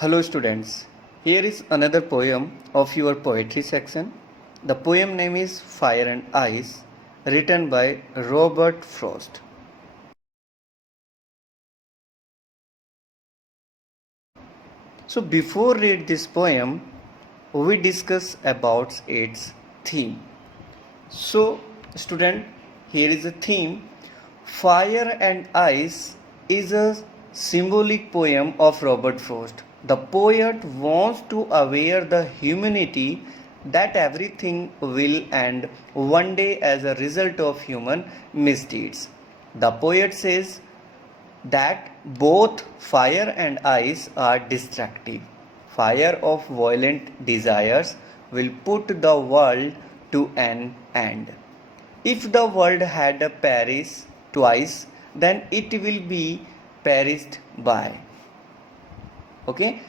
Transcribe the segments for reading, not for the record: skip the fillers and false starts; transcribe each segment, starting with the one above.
Hello students, here is another poem of your poetry section. The poem name is Fire and Ice, written by Robert Frost. So before read this poem, we discuss about its theme. So student, here is the theme. Fire and Ice is a symbolic poem of Robert Frost. The poet wants to aware the humanity that everything will end one day as a result of human misdeeds. The poet says that both fire and ice are destructive. Fire of violent desires will put the world to an end. If the world had a perished twice, then it will be perished by. Okay?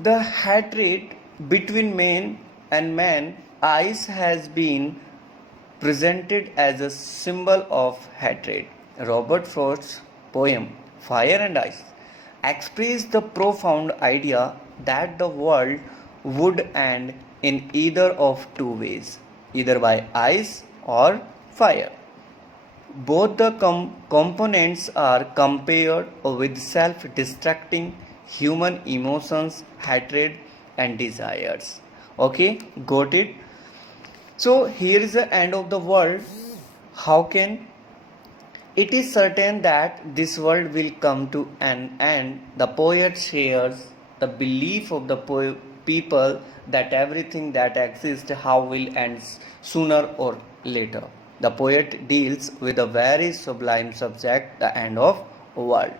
The hatred between man and man, ice has been presented as a symbol of hatred. Robert Frost's poem Fire and Ice expressed the profound idea that the world would end in either of two ways, either by ice or fire. Both the components are compared with self-destructing human emotions, hatred and desires. Okay, got it? So here is the end of the world. How can? It is certain that this world will come to an end. The poet shares the belief of the people that everything that exists how will end sooner or later. The poet deals with a very sublime subject, the end of world.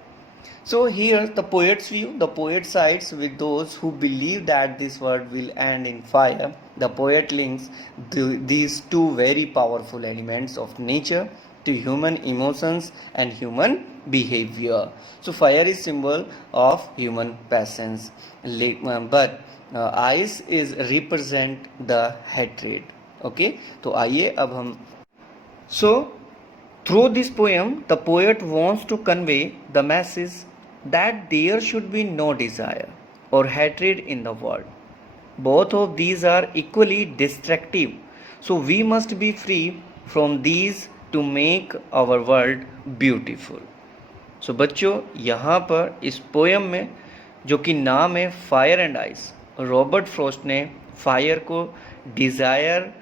So here the poet's view, the poet sides with those who believe that this world will end in fire. The poet links these two very powerful elements of nature to human emotions and human behavior. So fire is symbol of human passions, but ice is represent the hatred. Okay, तो आइए अब हम through this poem, the poet wants to convey the message that there should be no desire or hatred in the world. Both of these are equally destructive. So we must be free from these to make our world beautiful. So बच्चों, यहाँ पर इस poem में जो कि नाम है fire and ice, Robert Frost ने फायर को डिज़ायर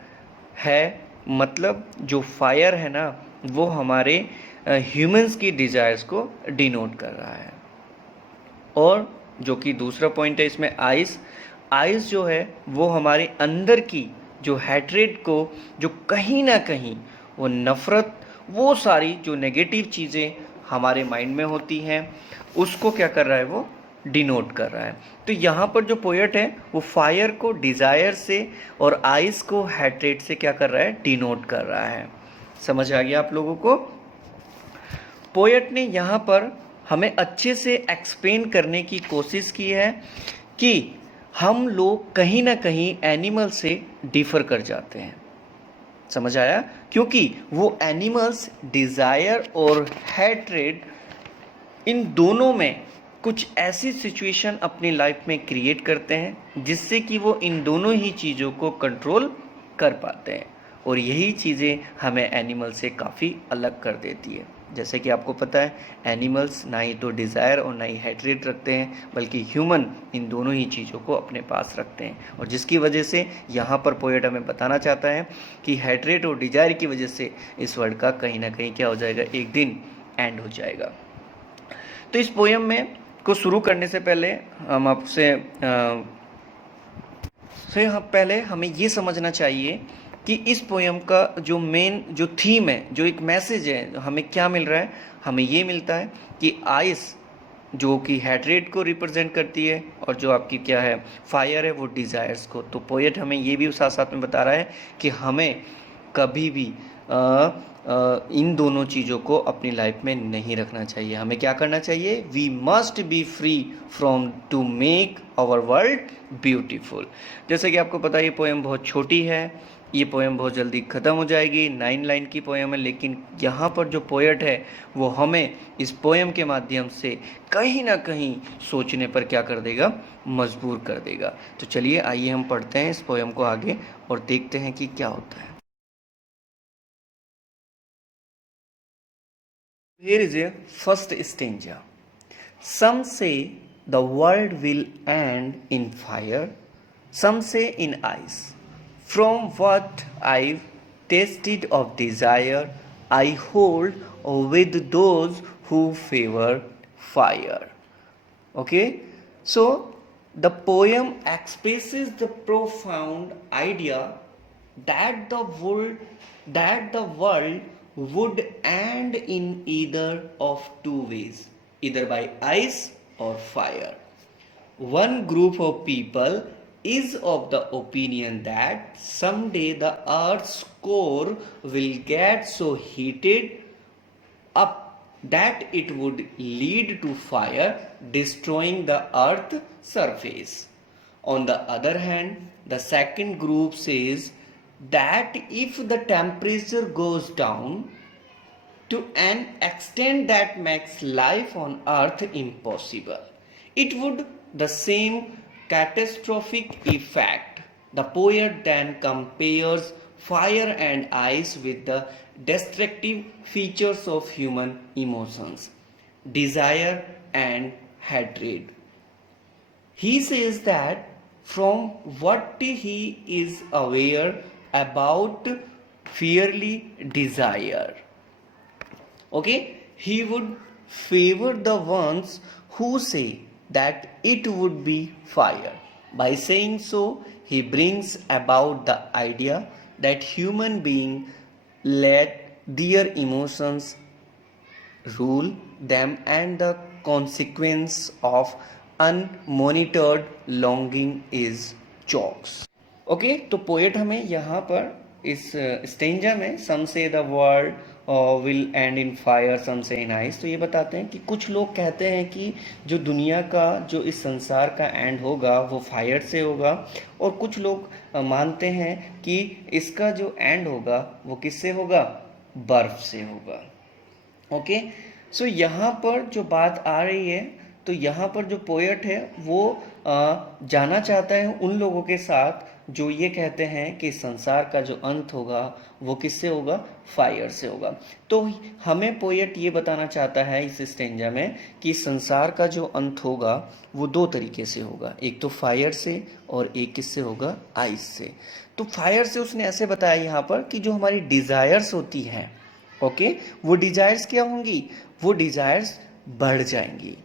है, मतलब जो फायर है ना वो हमारे ह्यूमंस की डिज़ायर्स को डिनोट कर रहा है. और जो कि दूसरा पॉइंट है इसमें आइस, आइस जो है वो हमारे अंदर की जो हैट्रेड को, जो कहीं ना कहीं वो नफ़रत, वो सारी जो नेगेटिव चीज़ें हमारे माइंड में होती हैं उसको क्या कर रहा है, वो डिनोट कर रहा है. तो यहाँ पर जो पोएट है वो फायर को डिज़ायर से और आइस को हैट्रेड से क्या कर रहा है, डिनोट कर रहा है. समझ आ गया आप लोगों को? पोएट ने यहाँ पर हमें अच्छे से एक्सप्लेन करने की कोशिश की है कि हम लोग कहीं ना कहीं एनिमल से डिफ़र कर जाते हैं. समझ आया? क्योंकि वो एनिमल्स डिज़ायर और हैट्रेड इन दोनों में कुछ ऐसी सिचुएशन अपनी लाइफ में क्रिएट करते हैं जिससे कि वो इन दोनों ही चीज़ों को कंट्रोल कर पाते हैं. और यही चीज़ें हमें एनिमल से काफ़ी अलग कर देती है. जैसे कि आपको पता है एनिमल्स ना ही तो डिज़ायर और ना ही हैट्रेड रखते हैं, बल्कि ह्यूमन इन दोनों ही चीज़ों को अपने पास रखते हैं. और जिसकी वजह से यहाँ पर पोएट हमें बताना चाहता है कि हैट्रेड और डिज़ायर की वजह से इस वर्ल्ड का कहीं ना कहीं क्या हो जाएगा, एक दिन एंड हो जाएगा. तो इस पोएम में को शुरू करने से पहले हम आपसे पहले हमें ये समझना चाहिए कि इस पोएम का जो मेन जो थीम है, जो एक मैसेज है, हमें क्या मिल रहा है. हमें ये मिलता है कि आइस जो कि हैट्रेड को रिप्रेजेंट करती है और जो आपकी क्या है फायर है वो डिज़ायर्स को. तो पोएट हमें ये भी साथ साथ में बता रहा है कि हमें कभी भी इन दोनों चीज़ों को अपनी लाइफ में नहीं रखना चाहिए. हमें क्या करना चाहिए? We must be free from to make our world beautiful. जैसे कि आपको पता है ये पोएम बहुत छोटी है, ये पोएम बहुत जल्दी ख़त्म हो जाएगी। 9 लाइन की पोएम है, लेकिन यहाँ पर जो पोएट है वो हमें इस पोएम के माध्यम से कहीं ना कहीं सोचने पर क्या कर देगा, मजबूर कर देगा। तो चलिए आइए हम पढ़ते हैं इस पोएम को आगे और देखते हैं कि क्या होता है। Here is a first stanza. Some say the world will end in fire, some say in ice. From what I've tasted of desire, I hold with those who favor fire. Okay, so the poem expresses the profound idea that the world would end in either of two ways, either by ice or fire. One group of people is of the opinion that someday the earth's core will get so heated up that it would lead to fire, destroying the earth's surface. On the other hand, the second group says that if the temperature goes down to an extent that makes life on earth impossible, it would the same catastrophic effect. The poet then compares fire and ice with the destructive features of human emotions, desire and hatred. He says that from what he is aware about fiercely desire, okay, he would favor the ones who say that it would be fire. By saying so, he brings about the idea that human beings let their emotions rule them, and the consequence of unmonitored longing is chokes. Okay, तो poet हमें यहाँ पर इस stanza में some say the world will end in fire, some say in ice, तो ये बताते हैं कि कुछ लोग कहते हैं कि जो दुनिया का, जो इस संसार का एंड होगा वो फायर से होगा, और कुछ लोग मानते हैं कि इसका जो एंड होगा वो किससे होगा, बर्फ से होगा। ओके, सो यहाँ पर जो बात आ रही है, तो यहाँ पर जो पोएट है वो जाना चाहता है उन लोगों के साथ जो ये कहते हैं कि संसार का जो अंत होगा वो किससे होगा, फायर से होगा। तो हमें पोएट ये बताना चाहता है इस स्टेंजा में कि संसार का जो अंत होगा वो दो तरीके से होगा, एक तो फायर से और एक किससे होगा, आइस से। तो फायर से उसने ऐसे बताया यहाँ पर कि जो हमारी डिज़ायर्स होती हैं, ओके, वो डिज़ायर्स क्या होंगी, वो डिज़ायर्स बढ़ जाएंगी,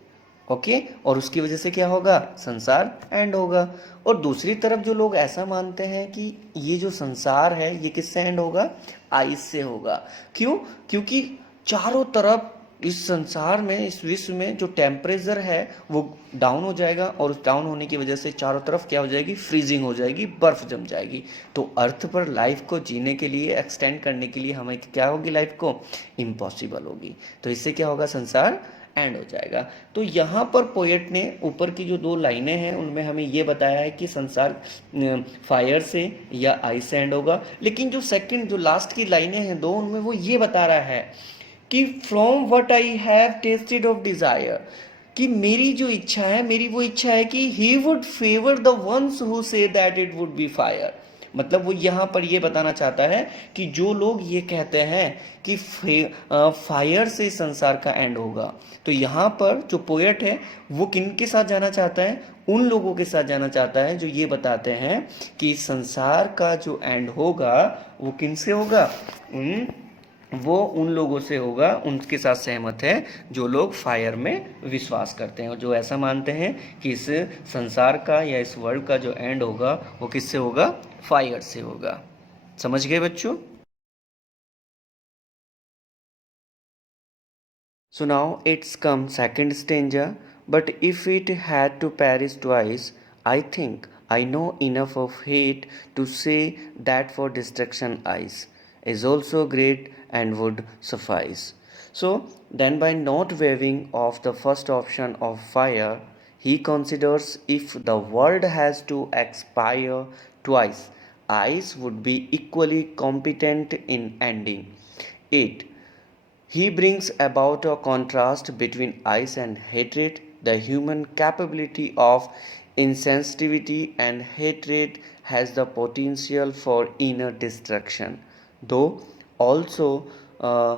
ओके, और उसकी वजह से क्या होगा, संसार एंड होगा। और दूसरी तरफ जो लोग ऐसा मानते हैं कि ये जो संसार है ये किससे एंड होगा, आइस से होगा। क्यों, क्योंकि चारों तरफ इस संसार में, इस विश्व में जो टेम्परेचर है वो डाउन हो जाएगा, और उस डाउन होने की वजह से चारों तरफ क्या हो जाएगी, फ्रीजिंग हो जाएगी, बर्फ जम जाएगी। तो अर्थ पर लाइफ को जीने के लिए, एक्सटेंड करने के लिए हमें क्या होगी, लाइफ को इम्पॉसिबल होगी। तो इससे क्या होगा, संसार एंड हो जाएगा। तो यहाँ पर पोएट ने ऊपर की जो दो लाइनें हैं उनमें हमें ये बताया है कि संसार फायर से या आइस से एंड होगा, लेकिन जो सेकंड, जो लास्ट की लाइनें हैं दो, उनमें वो ये बता रहा है कि from what I have tested of desire, कि मेरी जो इच्छा है, मेरी वो इच्छा है कि he would favour the ones who say that it would be fire. मतलब वो यहाँ पर ये बताना चाहता है कि जो लोग ये कहते हैं कि फायर से संसार का एंड होगा, तो यहाँ पर जो पोएट है वो किन के साथ जाना चाहता है, उन लोगों के साथ जाना चाहता है जो ये बताते हैं कि संसार का जो एंड होगा वो किन से होगा, वो उन लोगों से होगा, उनके साथ सहमत है जो लोग फायर में विश्वास करते हैं और जो ऐसा मानते हैं कि इस संसार का या इस वर्ल्ड का जो एंड होगा वो किससे होगा, फायर से होगा। समझ गए बच्चों? So now it's come second stanza, but if it had to perish twice, I think I know enough of hate to say that for destruction ice is also great and would suffice. So then by not waiving off the first option of fire, he considers if the world has to expire twice, ice would be equally competent in ending it. He brings about a contrast between ice and hatred. The human capability of insensitivity and hatred has the potential for inner destruction, though also uh,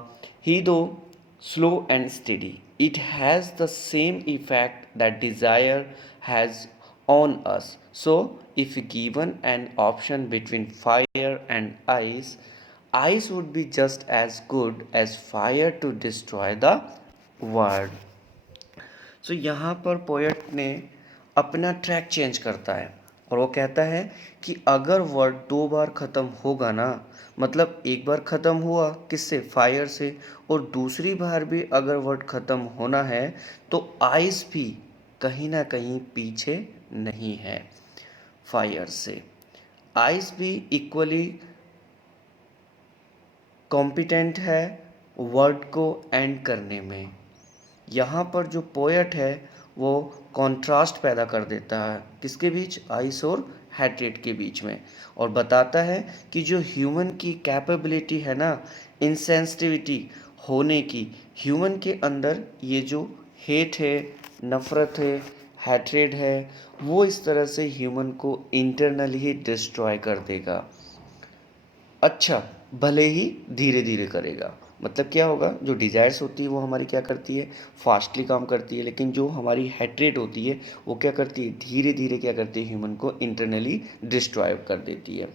though slow and steady. It has the same effect that desire has on us. So, if given an option between fire and ice would be just as good as fire to destroy the world. सो यहाँ पर poet ने अपना track change करता है और वो कहता है कि अगर वर्ड 2 बार ख़त्म होगा ना, मतलब एक बार ख़त्म हुआ किससे, फायर से, और दूसरी बार भी अगर वर्ड ख़त्म होना है तो आइस भी कहीं ना कहीं पीछे नहीं है फायर से. आइस भी इक्वली कॉम्पिटेंट है वर्ड को एंड करने में. यहाँ पर जो पोएट है वो कॉन्ट्रास्ट पैदा कर देता है किसके बीच, आइस और हैट्रेट के बीच में, और बताता है कि जो ह्यूमन की कैपेबिलिटी है ना इंसेंसिटिविटी होने की, ह्यूमन के अंदर ये जो हेट है, नफ़रत है, हैट्रेड है, वो इस तरह से ह्यूमन को इंटरनली ही डिस्ट्रॉय कर देगा. अच्छा, भले ही धीरे धीरे करेगा. मतलब क्या होगा, जो डिज़ायर्स होती है वो हमारी क्या करती है, फास्टली काम करती है, लेकिन जो हमारी हैट्रेट होती है वो क्या करती है, धीरे धीरे क्या करती है, ह्यूमन को इंटरनली डिस्ट्रॉय कर देती है.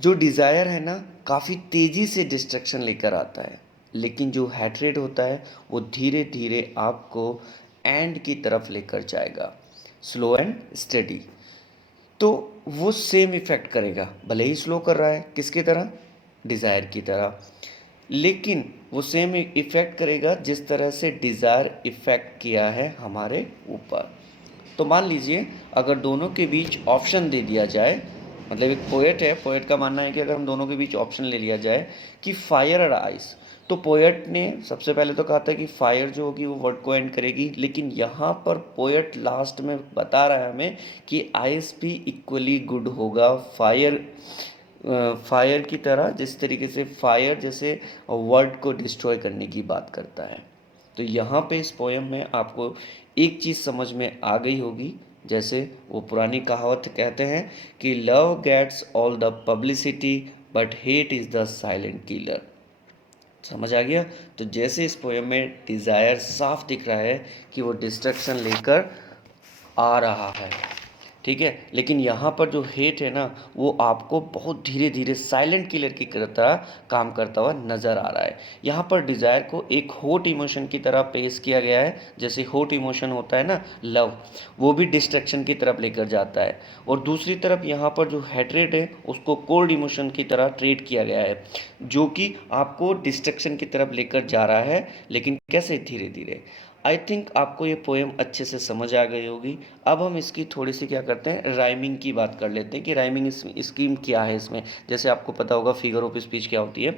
जो डिज़ायर है ना काफ़ी तेज़ी से डिस्ट्रक्शन लेकर आता है, लेकिन जो हैट्रेट होता है वो धीरे धीरे आपको एंड की तरफ लेकर जाएगा, स्लो एंड स्टडी. तो वो सेम इफ़ेक्ट करेगा, भले ही स्लो कर रहा है किसकी तरह, डिज़ायर की तरह, लेकिन वो सेम इफ़ेक्ट करेगा जिस तरह से डिज़ायर इफ़ेक्ट किया है हमारे ऊपर. तो मान लीजिए अगर दोनों के बीच ऑप्शन दे दिया जाए, मतलब एक पोएट है, पोएट का मानना है कि अगर हम दोनों के बीच ऑप्शन ले लिया जाए कि फायर और आइस, तो पोएट ने सबसे पहले तो कहा था कि फायर जो होगी वो वर्ड को एंड करेगी, लेकिन यहाँ पर पोएट लास्ट में बता रहा है हमें कि आइस भी इक्वली गुड होगा फायर की तरह, जिस तरीके से फायर जैसे वर्ड को डिस्ट्रॉय करने की बात करता है. तो यहाँ पे इस पोएम में आपको एक चीज़ समझ में आ गई होगी, जैसे वो पुरानी कहावत कहते हैं कि love gets all the publicity but hate is the silent killer. समझ आ गया. तो जैसे इस पोएम में डिज़ायर साफ दिख रहा है कि वो डिस्ट्रक्शन लेकर आ रहा है, ठीक है, लेकिन यहाँ पर जो हेट है ना वो आपको बहुत धीरे धीरे साइलेंट किलर की तरह काम करता हुआ नज़र आ रहा है. यहाँ पर डिज़ायर को एक हॉट इमोशन की तरह पेश किया गया है, जैसे हॉट इमोशन होता है ना लव, वो भी डिस्ट्रक्शन की तरफ लेकर जाता है, और दूसरी तरफ यहाँ पर जो हैट्रेड है उसको कोल्ड इमोशन की तरह ट्रीट किया गया है, जो कि आपको डिस्ट्रक्शन की तरफ लेकर जा रहा है, लेकिन कैसे, धीरे धीरे. आई थिंक आपको ये पोएम अच्छे से समझ आ गई होगी. अब हम इसकी थोड़ी सी क्या करते हैं, राइमिंग की बात कर लेते हैं कि राइमिंग स्कीम क्या है इसमें. जैसे आपको पता होगा फिगर ऑफ स्पीच क्या होती है.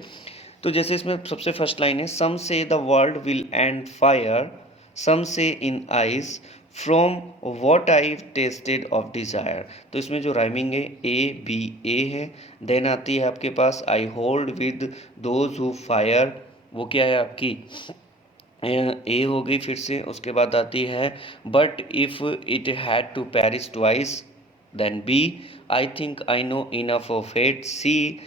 तो जैसे इसमें सबसे फर्स्ट लाइन है, some say the world will end fire, some say in ice, from what I tasted of desire. तो इसमें जो राइमिंग है ए बी ए है. देन आती है आपके पास I hold with those who fire, वो क्या है आपकी ए हो गई फिर से. उसके बाद आती है but if it had to perish twice, then B I think I know enough of it, C.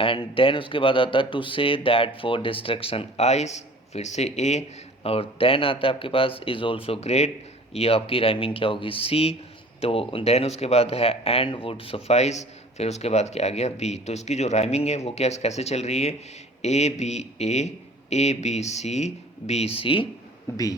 And then उसके बाद आता है to say that for destruction ice, फिर से ए, और देन आता है आपके पास इज़ ऑल्सो ग्रेट, ये आपकी राइमिंग क्या होगी, सी. तो देन उसके बाद है एंड वुड सफाइस, फिर उसके बाद क्या आ गया बी. तो इसकी जो राइमिंग है वो क्या कैसे चल रही है, A B C, B C B.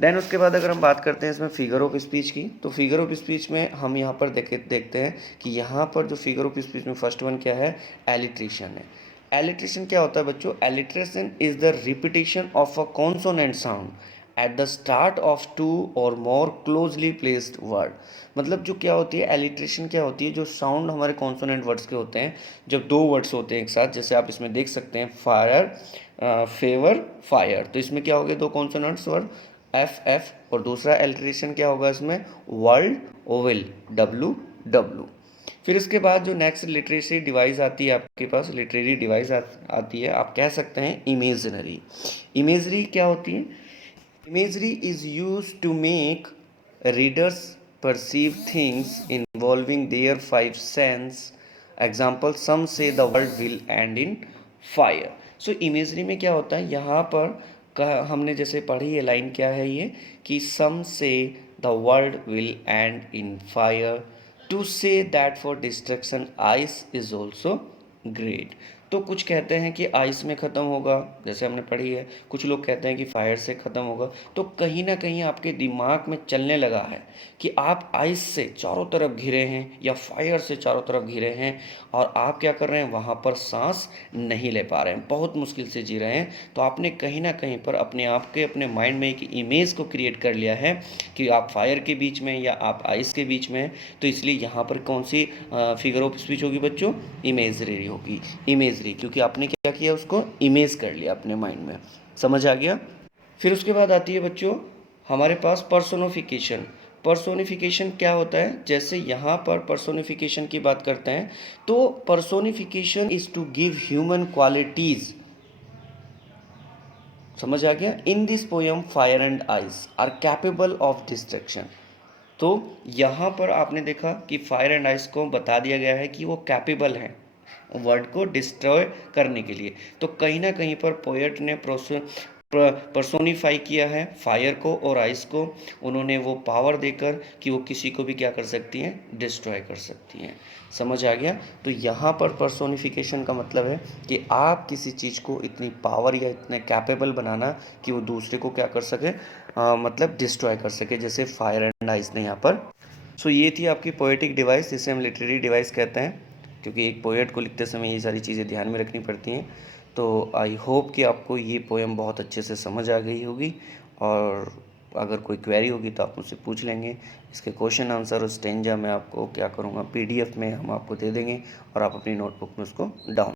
Then उसके बाद अगर हम बात करते हैं इसमें फिगर ऑफ स्पीच की, तो फिगर ऑफ स्पीच में हम यहाँ पर देखते हैं कि यहाँ पर जो फिगर ऑफ स्पीच में फर्स्ट वन क्या है, एलिट्रेशन है. एलिट्रेशन क्या होता है बच्चों, alliteration is the repetition of a consonant sound at the start of two और मोर क्लोजली प्लेस्ड वर्ड. मतलब जो क्या होती है एलिट्रेशन, क्या होती है, जो साउंड हमारे कॉन्सोनेंट वर्ड्स के होते हैं, जब दो वर्ड्स होते हैं एक साथ, जैसे आप इसमें देख सकते हैं फायर, फेवर, फायर, तो इसमें क्या हो गए, दो कॉन्सोनेंट्स वर्ड एफ एफ, और दूसरा एलिट्रेशन क्या होगा इसमें, वर्ल्ड, ओवेल, डब्लू डब्लू. फिर इसके बाद जो नेक्स्ट लिटरेसी डिवाइस आती है आपके पास, लिटरेरी डिवाइस आती है, आप कह सकते हैं इमेजनरी। इमेजरी क्या होती है? Imagery is use to make readers perceive things involving their five sense. Example, some say the world will end in fire. So imagery में क्या होता है, यहाँ पर हमने जैसे पढ़ी है लाइन, क्या है ये कि some say the world will end in fire. To say that for destruction ice is also great. तो कुछ कहते हैं कि आइस में ख़त्म होगा, जैसे हमने पढ़ी है, कुछ लोग कहते हैं कि फायर से ख़त्म होगा। तो कहीं ना कहीं आपके दिमाग में चलने लगा है कि आप आइस से चारों तरफ घिरे हैं या फायर से चारों तरफ घिरे हैं, और आप क्या कर रहे हैं, वहाँ पर सांस नहीं ले पा रहे हैं, बहुत मुश्किल से जी रहे हैं। तो आपने कहीं ना कहीं पर अपने आप के अपने माइंड में एक इमेज को क्रिएट कर लिया है कि आप फायर के बीच में या आप आइस के बीच में हैं। तो इसलिए यहाँ पर कौन सी फिगर ऑफ स्पीच होगी बच्चों? इमेजरी होगी, इमेजरी, क्योंकि आपने क्या किया, उसको इमेज कर लिया अपने माइंड में। समझ आ गया? फिर उसके बाद आती है बच्चों हमारे पास पर्सोनिफिकेशन। पर्सोनिफिकेशन क्या होता है? जैसे यहाँ पर पर्सोनिफिकेशन की बात करते हैं, तो personification is to give human qualities. समझ आ गया? In this poem fire and ice are capable of destruction. तो यहाँ पर आपने देखा कि फायर एंड आइस को बता दिया गया है कि वो कैपेबल हैं वर्ल्ड को डिस्ट्रॉय करने के लिए। तो कहीं ना कहीं पर पोएट ने पर्सोनिफाई किया है फायर को और आइस को, उन्होंने वो पावर देकर कि वो किसी को भी क्या कर सकती हैं, डिस्ट्रॉय कर सकती हैं। समझ आ गया? तो यहाँ पर पर्सोनिफिकेशन का मतलब है कि आप किसी चीज़ को इतनी पावर या इतने कैपेबल बनाना कि वो दूसरे को क्या कर सके, मतलब डिस्ट्रॉय कर सके, जैसे फायर एंड आइस ने यहाँ पर। सो ये थी आपकी पोएटिक डिवाइस, जिसे हम लिटरेरी डिवाइस कहते हैं, क्योंकि एक पोएट को लिखते समय ये सारी चीज़ें ध्यान में रखनी पड़ती हैं। तो आई होप कि आपको ये पोएम बहुत अच्छे से समझ आ गई होगी, और अगर कोई क्वेरी होगी तो आप मुझसे पूछ लेंगे। इसके क्वेश्चन आंसर और स्टेंजा मैं आपको क्या करूँगा, PDF में हम आपको दे देंगे, और आप अपनी नोटबुक में उसको डाउन